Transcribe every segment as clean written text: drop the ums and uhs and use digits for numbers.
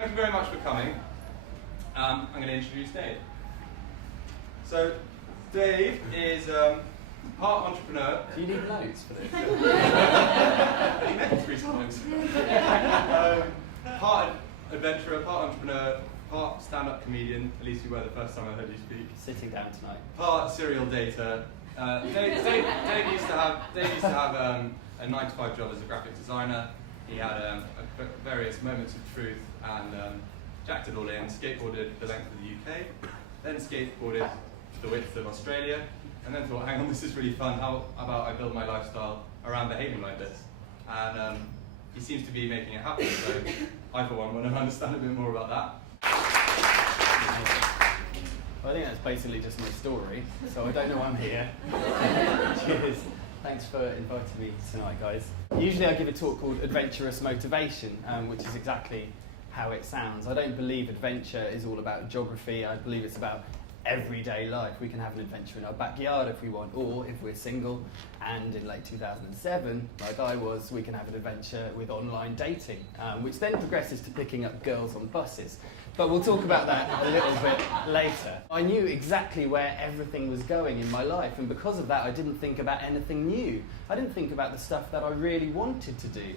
Thank you very much for coming. I'm going to introduce Dave. So, Dave is part entrepreneur. Do you need notes for this? He met me 3 times. Part adventurer, part entrepreneur, part stand-up comedian. At least you were the first time I heard you speak. Sitting down tonight. Part serial dater. Dave used to have a 9-to-5 job as a graphic designer. He had various moments of truth and jacked it all in, skateboarded the length of the UK, then skateboarded the width of Australia, and then thought, hang on, this is really fun, how about I build my lifestyle around behaving like this? And he seems to be making it happen, so I for one want to understand a bit more about that. Well, I think that's basically just my story, so I don't know why I'm here. Cheers. Thanks for inviting me tonight, guys. Usually I give a talk called Adventurous Motivation, which is exactly how it sounds. I don't believe adventure is all about geography. I believe it's about everyday life. We can have an adventure in our backyard if we want, or if we're single, and in late 2007, like I was, we can have an adventure with online dating, which then progresses to picking up girls on buses. But we'll talk about that a little bit later. I knew exactly where everything was going in my life, and because of that, I didn't think about anything new. I didn't think about the stuff that I really wanted to do.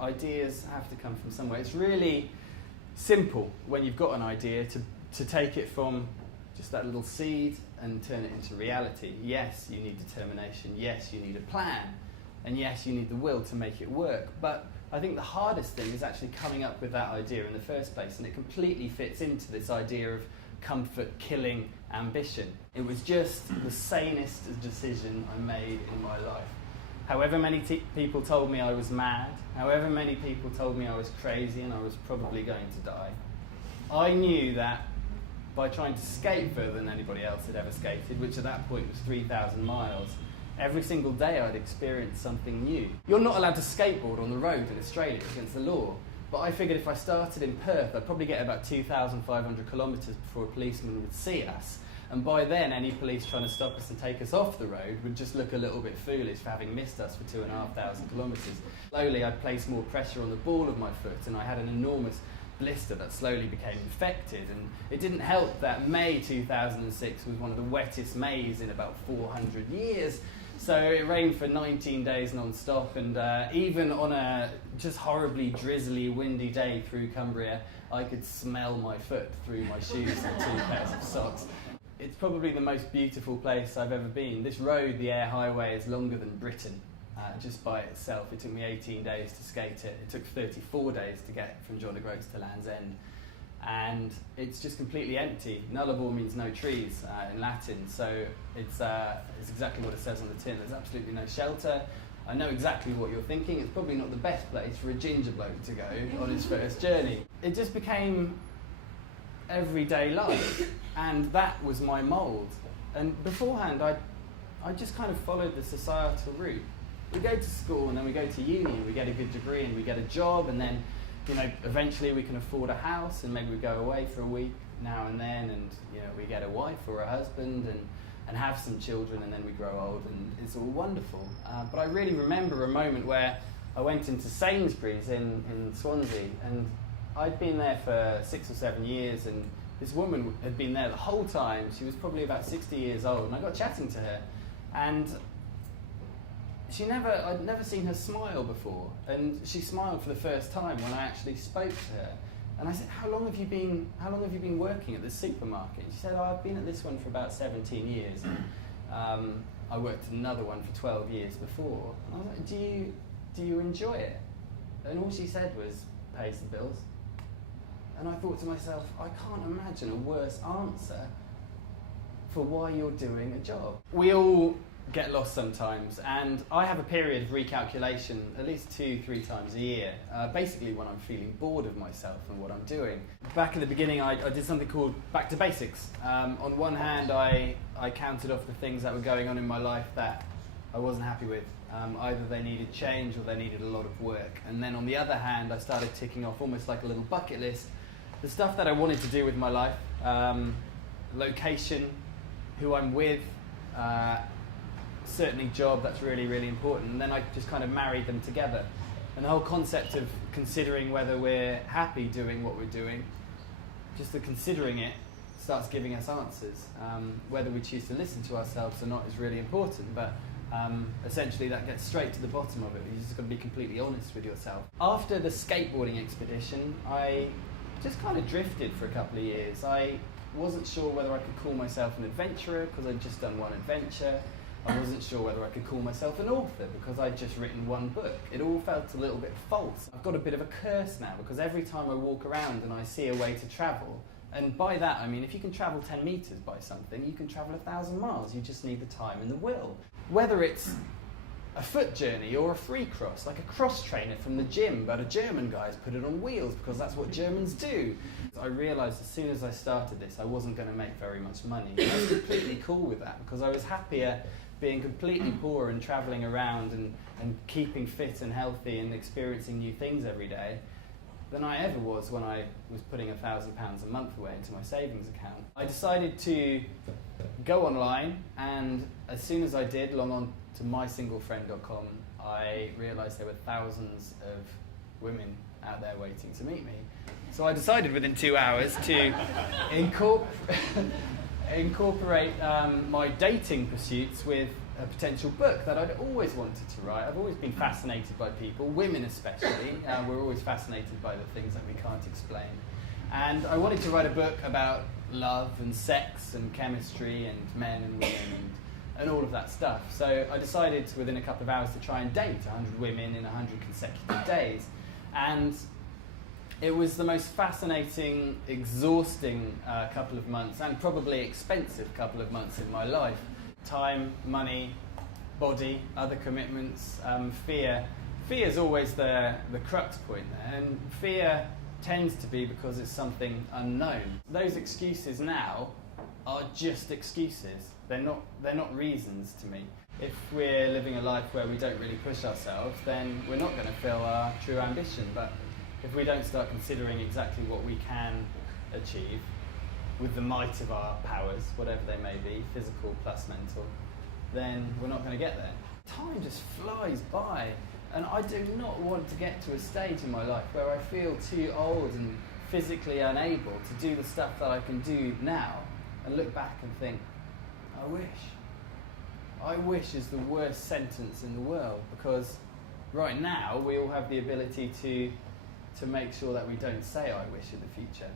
Ideas have to come from somewhere. It's really simple when you've got an idea to take it from just that little seed and turn it into reality. Yes, you need determination. Yes, you need a plan. And yes, you need the will to make it work. But I think the hardest thing is actually coming up with that idea in the first place, and it completely fits into this idea of comfort killing ambition. It was just the sanest decision I made in my life. However many people told me I was mad, however many people told me I was crazy and I was probably going to die, I knew that by trying to skate further than anybody else had ever skated, which at that point was 3,000 miles, every single day I'd experience something new. You're not allowed to skateboard on the road in Australia, it's against the law. But I figured if I started in Perth, I'd probably get about 2,500 kilometres before a policeman would see us. And by then, any police trying to stop us and take us off the road would just look a little bit foolish for having missed us for 2,500 kilometres. Slowly, I'd place more pressure on the ball of my foot, and I had an enormous blister that slowly became infected. And it didn't help that May 2006 was one of the wettest Mays in about 400 years. So it rained for 19 days non-stop, and even on a just horribly drizzly, windy day through Cumbria, I could smell my foot through my shoes and 2 pairs of socks. It's probably the most beautiful place I've ever been. This road, the Air Highway, is longer than Britain, just by itself. It took me 18 days to skate it. It took 34 days to get from John O'Groats to Land's End. And it's just completely empty. Nullarbor means no trees in Latin, so it's exactly what it says on the tin. There's absolutely no shelter. I know exactly what you're thinking. It's probably not the best place for a ginger bloke to go on his first journey. It just became everyday life, and that was my mould. And beforehand, I just kind of followed the societal route. We go to school, and then we go to uni, and we get a good degree, and we get a job, and then eventually we can afford a house, and maybe we go away for a week now and then, and we get a wife or a husband and have some children, and then we grow old, and it's all wonderful. But I really remember a moment where I went into Sainsbury's in Swansea, and I'd been there for 6 or 7 years, and this woman had been there the whole time. She was probably about 60 years old, and I got chatting to her, and I'd never seen her smile before, and she smiled for the first time when I actually spoke to her. And I said, how long have you been working at this supermarket? She said, I've been at this one for about 17 years. I worked at another one for 12 years before. And I was like, do you enjoy it? And all she said was, pays the bills. And I thought to myself, I can't imagine a worse answer for why you're doing a job. We all get lost sometimes, and I have a period of recalculation at least 2-3 times a year, basically when I'm feeling bored of myself and what I'm doing. Back in the beginning, I did something called back to basics. On one hand, I counted off the things that were going on in my life that I wasn't happy with. Either they needed change or they needed a lot of work. And then on the other hand, I started ticking off almost like a little bucket list, the stuff that I wanted to do with my life, location, who I'm with, certainly job, that's really, really important. And then I just kind of married them together. And the whole concept of considering whether we're happy doing what we're doing, just the considering it starts giving us answers. Whether we choose to listen to ourselves or not is really important, but essentially that gets straight to the bottom of it. You just got to be completely honest with yourself. After the skateboarding expedition, I just kind of drifted for a couple of years. I wasn't sure whether I could call myself an adventurer because I'd just done one adventure. I wasn't sure whether I could call myself an author because I'd just written one book. It all felt a little bit false. I've got a bit of a curse now because every time I walk around and I see a way to travel, and by that I mean if you can travel 10 metres by something, you can travel 1,000 miles. You just need the time and the will. Whether it's a foot journey or a free cross, like a cross trainer from the gym, but a German guy's put it on wheels because that's what Germans do. I realised as soon as I started this I wasn't going to make very much money. And I was completely cool with that because I was happier being completely poor and travelling around and keeping fit and healthy and experiencing new things every day than I ever was when I was putting £1,000 a month away into my savings account. I decided to go online, and as soon as I did, log on to mysinglefriend.com, I realised there were thousands of women out there waiting to meet me. So I decided within 2 hours to incorporate my dating pursuits with a potential book that I'd always wanted to write. I've always been fascinated by people, women especially. We're always fascinated by the things that we can't explain. And I wanted to write a book about love and sex and chemistry and men and women and all of that stuff. So I decided within a couple of hours to try and date 100 women in 100 consecutive days. And it was the most fascinating, exhausting couple of months, and probably expensive couple of months in my life. Time, money, body, other commitments, fear. Fear is always the crux point there, and fear tends to be because it's something unknown. Those excuses now are just excuses. They're not reasons to me. If we're living a life where we don't really push ourselves, then we're not going to feel our true ambition. But if we don't start considering exactly what we can achieve with the might of our powers, whatever they may be, physical plus mental, then we're not going to get there. Time just flies by, and I do not want to get to a stage in my life where I feel too old and physically unable to do the stuff that I can do now and look back and think, I wish. I wish is the worst sentence in the world, because right now we all have the ability to make sure that we don't say I wish in the future.